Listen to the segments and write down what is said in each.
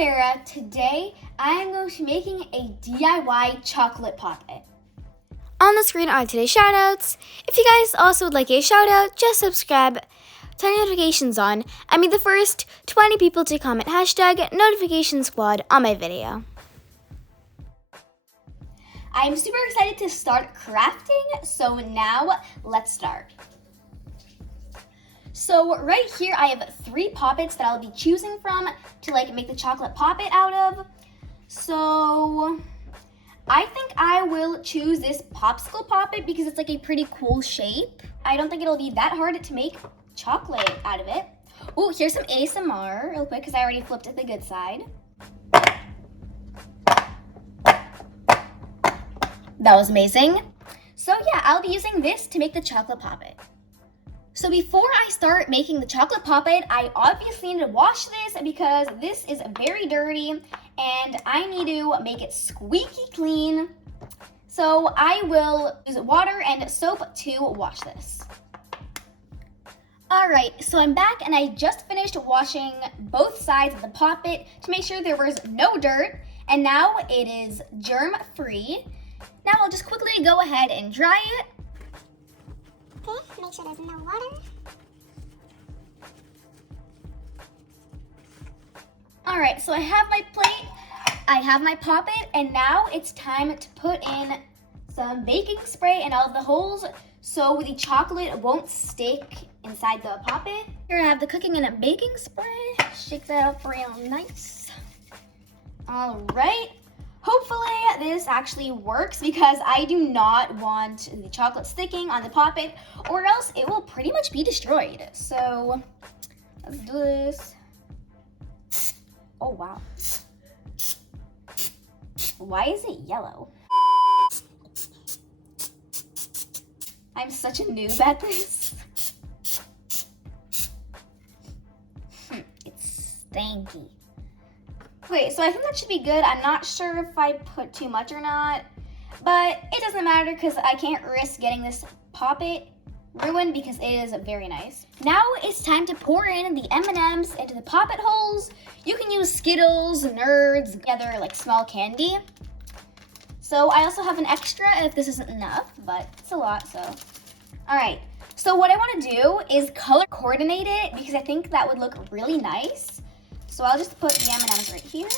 Ameerah. Today I am going to be making a DIY chocolate poppet. On the screen are today's shoutouts. If you guys also would like a shoutout, just subscribe, turn notifications on, and be the first 20 people to comment hashtag notification squad on my video. I'm super excited to start crafting, so now let's start. So right here I have 3 poppets that I'll be choosing from to make the chocolate poppet out of. So I think I will choose this popsicle poppet because it's a pretty cool shape. I don't think it'll be that hard to make chocolate out of it. Oh, here's some ASMR real quick because I already flipped it the good side. That was amazing. So yeah, I'll be using this to make the chocolate poppet. So before I start making the chocolate poppet, I obviously need to wash this because this is very dirty and I need to make it squeaky clean. So I will use water and soap to wash this. Alright, so I'm back and I just finished washing both sides of the poppet to make sure there was no dirt, and now it is germ-free. Now I'll just quickly go ahead and dry it. Okay, make sure there's no water. Alright, so I have my plate, I have my poppet, and now it's time to put in some baking spray in all of the holes so the chocolate won't stick inside the poppet. Here I have the cooking and baking spray. Shake that up real nice. Alright. Hopefully this actually works because I do not want the chocolate sticking on the poppet or else it will pretty much be destroyed. So let's do this. Oh wow. Why is it yellow? I'm such a noob at this. It's stanky. Wait, so I think that should be good. I'm not sure if I put too much or not, but it doesn't matter because I can't risk getting this poppet ruined because it is very nice. Now it's time to pour in the M&Ms into the poppet holes. You can use Skittles, Nerds, together like small candy. So I also have an extra if this isn't enough, but it's a lot, so. All right, so what I want to do is color coordinate it because I think that would look really nice. So I'll just put the M&Ms right here.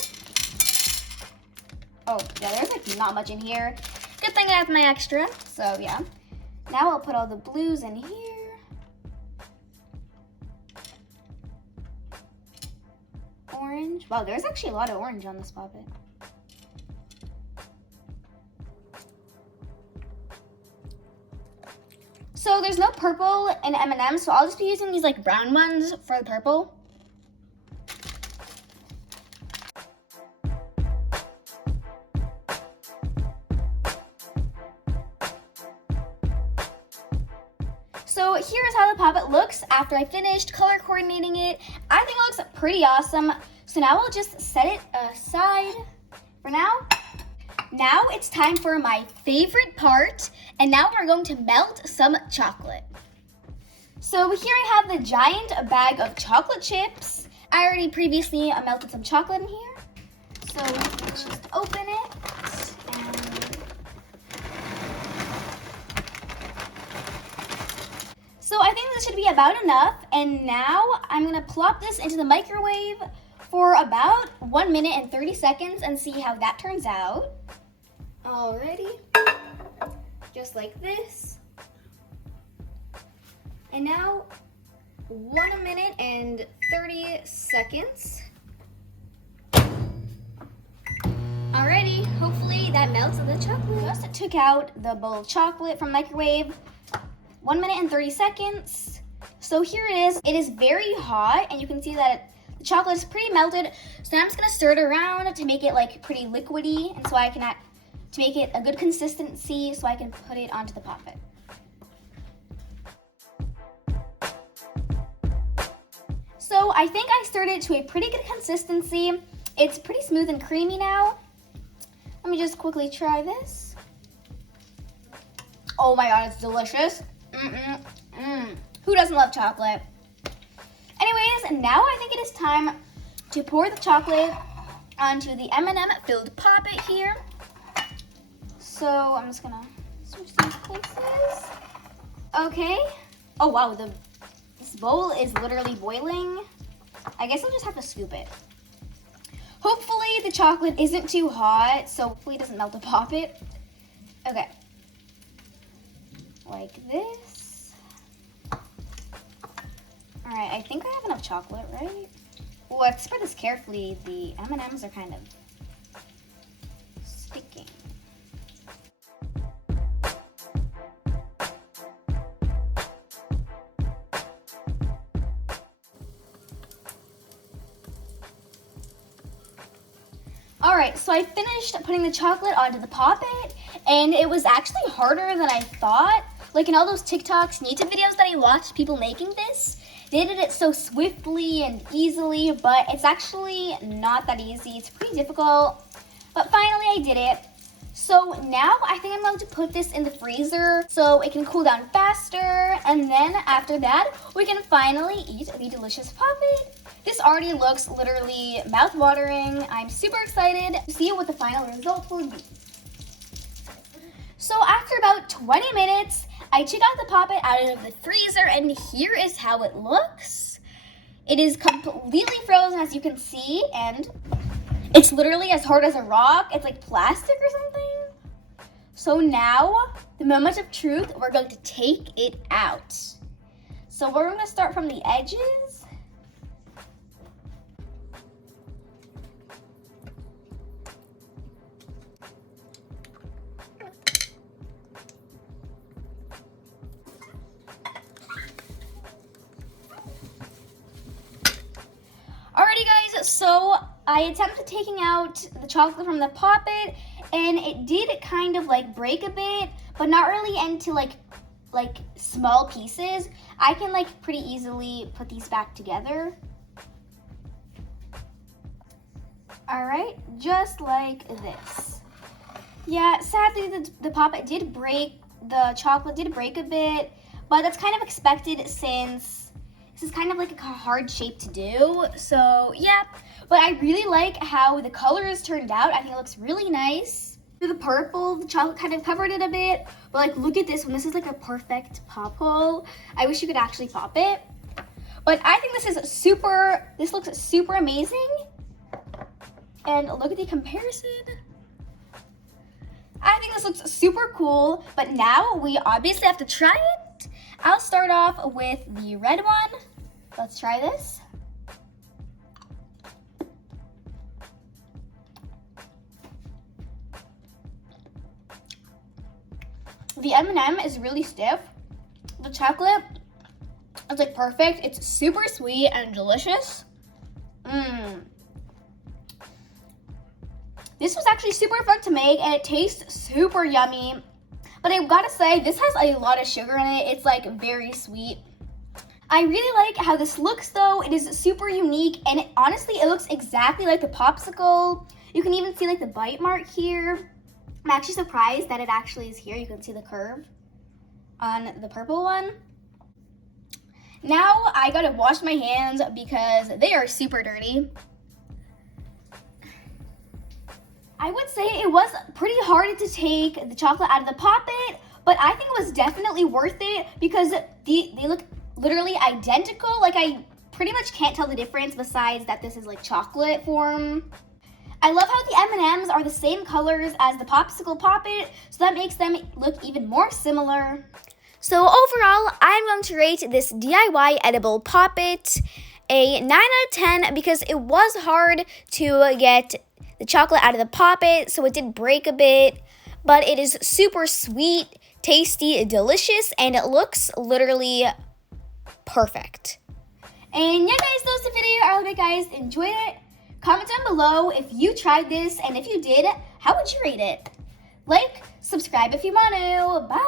Oh, yeah, there's not much in here. Good thing I have my extra, so yeah. Now I'll put all the blues in here. Orange. Wow, there's actually a lot of orange on this poppet. So there's no purple in M&Ms, so I'll just be using these brown ones for the purple. So here's how the poppet looks after I finished color coordinating it. I think it looks pretty awesome. So now I'll just set it aside for now. Now it's time for my favorite part, and now we're going to melt some chocolate. So here I have the giant bag of chocolate chips. I already previously melted some chocolate in here. So let's just open it. So I think this should be about enough, and now I'm gonna plop this into the microwave for about 1 minute and 30 seconds and see how that turns out. Alrighty, just like this. And now 1 minute and 30 seconds. Alrighty, hopefully that melts the chocolate. Just took out the bowl of chocolate from the microwave. 1 minute and 30 seconds. So here it is. It is very hot, and you can see that the chocolate is pretty melted. So now I'm just gonna stir it around to make it pretty liquidy, and so I can to make it a good consistency, so I can put it onto the poppet. So I think I stirred it to a pretty good consistency. It's pretty smooth and creamy now. Let me just quickly try this. Oh my god, it's delicious. Who doesn't love chocolate? Anyways, now I think it is time to pour the chocolate onto the M&M filled poppet here. So I'm just gonna switch these places. Okay. Oh wow, this bowl is literally boiling. I guess I'll just have to scoop it. Hopefully the chocolate isn't too hot, so hopefully it doesn't melt the poppet. Okay. Like this. Alright, I think I have enough chocolate, right? Well, I have to spread this carefully. The M&Ms are kind of sticking. Alright, so I finished putting the chocolate onto the poppet, and it was actually harder than I thought. Like in all those TikToks and YouTube videos that I watched, people making this, they did it so swiftly and easily, but it's actually not that easy. It's pretty difficult, but finally I did it. So now I think I'm going to put this in the freezer so it can cool down faster, and then after that, we can finally eat the delicious poppet. This already looks literally mouth-watering. I'm super excited to see what the final result will be. So after about 20 minutes, I took out the poppet out of the freezer, and here is how it looks. It is completely frozen, as you can see, and it's literally as hard as a rock. It's like plastic or something. So now, the moment of truth, we're going to take it out. So we're going to start from the edges. Alrighty guys, so I attempted taking out the chocolate from the poppet, and it did kind of like break a bit, but not really into like small pieces. I can like pretty easily put these back together. Alright, just like this. Yeah, sadly the poppet did break, the chocolate did break a bit, but that's kind of expected since this is kind of like a hard shape to do. So yeah, but I really like how the colors turned out. I think it looks really nice. The purple, the chocolate kind of covered it a bit, but like look at this one. This is like a perfect pop hole. I wish you could actually pop it. But I think this looks super amazing. And look at the comparison. I think this looks super cool, but now we obviously have to try it. I'll start off with the red one. Let's try this. The M&M is really stiff. The chocolate is like perfect. It's super sweet and delicious. This was actually super fun to make, and it tastes super yummy. But I gotta say, this has a lot of sugar in it. It's like very sweet. I really like how this looks though. It is super unique, and honestly, it looks exactly like the popsicle. You can even see like the bite mark here. I'm actually surprised that it actually is here. You can see the curve on the purple one. Now I gotta wash my hands because they are super dirty. I would say it was pretty hard to take the chocolate out of the poppet, but I think it was definitely worth it because they look literally identical. Like I pretty much can't tell the difference besides that this is like chocolate form. I love how the M&Ms are the same colors as the popsicle poppet, so that makes them look even more similar. So overall, I'm going to rate this DIY edible poppet a 9 out of 10 because it was hard to get the chocolate out of the poppet, so it did break a bit, but it is super sweet, tasty, delicious, and it looks literally perfect. And yeah guys, that was the video. I hope you guys enjoyed it. Comment down below if you tried this, and if you did, how would you rate it? Like, subscribe if you want to. Bye!